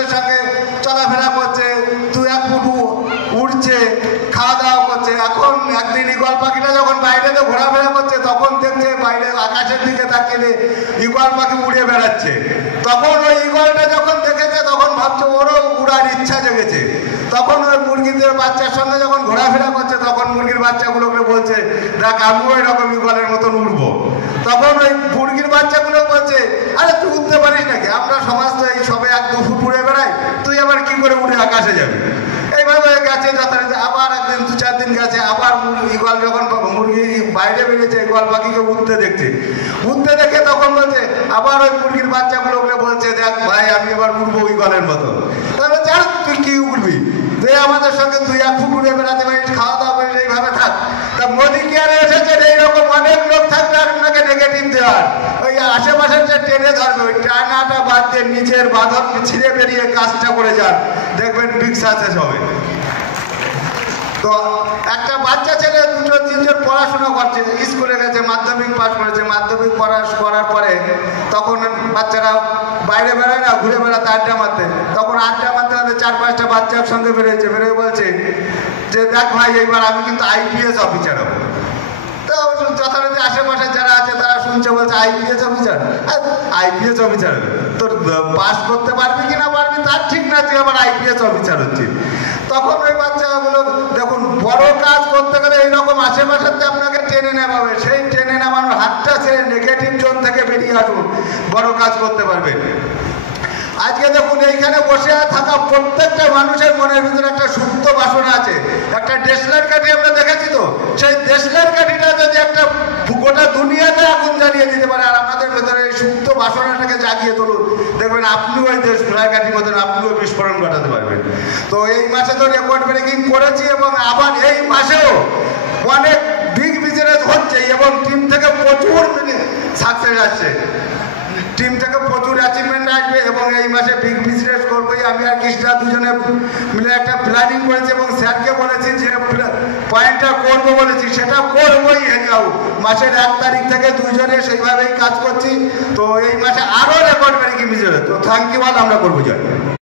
আমাদের সঙ্গে চলাফেরা করছে, 2-1 ফুট উড়ছে, খাওয়া দাওয়া করছে। এখন একদিন ঈগল পাখিটা যখন বাইরেতে ঘোরাফেরা করছে তখন দেখছে বাইরে আকাশের দিকে তাকিয়ে ঈগল পাখি উড়ে বেড়াচ্ছে। তখন ওই ঈগলটা যখন দেখেছে তখন ভাবছে ওরও উড়ার ইচ্ছা জেগেছে। তখন ওই মুরগিদের বাচ্চার সঙ্গে যখন ঘোরাফেরা করছে তখন মুরগির বাচ্চাগুলোকে বলছে, দেখ আমিও এরকম ঈগলের মতন উড়বো। তখন ওই মুরগির বাচ্চাগুলো বলছে, আরে তুই উঠতে পারিস নাকি, আমরা সমাজ তো এই সবে 1-2 ফুট উড়ে বেড়াই, তুই আবার কি করে উড়ে আকাশে যাবি। এইভাবে গেছে যথারীতি। আবার একদিন 2-4 দিন গেছে, আবার ঈগল যখন মুরগি বাইরে বেরিয়েছে ঈগল পাখিকে উঠতে দেখছে। উঠতে দেখে তখন বলছে, আবার ওই মুরগির বাচ্চাগুলোকে বলছে, দেখ ভাই আমি এবার উড়বো ঈগলের মতো। তাহলে জান তুই কি উঠবি, তুই আমাদের সঙ্গে 2-1 ফুট উড়ে বেড়াতে পারিস, খাওয়া দাওয়া করিস, এইভাবে থাক। তা মোদী কি আর এসেছেন এইরকম অনেক লোক থাকবে আপনাকে নেগেটিভ দেওয়ার। ওই আশেপাশের যে টেনে ধরবে ওই টানাটা বাদ দিয়ে নিচের বাঁধন ছিঁড়ে বেরিয়ে কাজটা করে যান, দেখবেন বিগ সাকসেস হবে। তো একটা বাচ্চা ছেলে 2-3 পড়াশোনা করছে, স্কুলে গেছে, মাধ্যমিক পাস করেছে। মাধ্যমিক করার পরে তখন বাচ্চারা বাইরে বেড়ায় না, ঘুরে বেড়াতে আড্ডা মারতে। তখন আড্ডা মারতে মারতে 4-5টা বাচ্চা একসঙ্গে বেরোয়েছে, বেরোয় বলছে যে দেখ ভাই এইবার আমি কিন্তু IPS অফিসার হবো। তো যথারীতি আশেপাশে যারা আছে তারা শুনছে, বলছে IPS অফিসার, IPS অফিসার হবে তোর পাস করতে পারবি কিনা পারবি তার ঠিক না, তুই আবার IPS অফিসার হচ্ছে। তখন ওই বাচ্চাগুলো দেখুন, বড় কাজ করতে গেলে এইরকম আশেপাশেতে আপনাকে টেনে নেওয়া হবে। সেই টেনে নামানোর হাতটা ছেড়ে নেগেটিভ জোন থেকে বেরিয়ে আসুন, বড় কাজ করতে পারবেন। আজকে দেখুন এইখানে বসে থাকা প্রত্যেকটা মানুষের মনের ভিতরে একটা সুপ্ত বাসনা আছে। একটা দেশলার কাঠি আমরা দেখেছি তো, সেই দেশলার কাঠিটা যদি একটা গোটা দুনিয়াতে আগুন জ্বালিয়ে দিতে পারে, আর আমাদের ভেতরে এই সুপ্ত বাসনাটাকে জাগিয়ে তুলুন, দেখবেন আপনিও ওই দেশলার কাঠির মতন আপনিও বিস্ফোরণ ঘটাতে পারবেন। তো এই মাসে তো রেকর্ড ব্রেকিং করেছি এবং আবার এই মাসেও অনেক বিগ বিজনেস হচ্ছে এবং টিম থেকে প্রচুর সাকসেস আসছে, টিম থেকে প্রচুর অ্যাচিভমেন্ট আসবে এবং এই মাসে বিগ বিজনেস করবোই। আমি আর কৃষ্ণা দুজনে মিলে একটা প্ল্যানিং করেছি এবং স্যারকে বলেছি যে পয়েন্টটা করবো বলেছি, সেটা করবোই। হ্যাঁ, মাসের 1 তারিখ থেকে দুজনে সেইভাবেই কাজ করছি। তো এই মাসে আরও রেকর্ড ব্রেকিং বিজনেস। তো থ্যাংক ইউ, আমরা করবো জয়।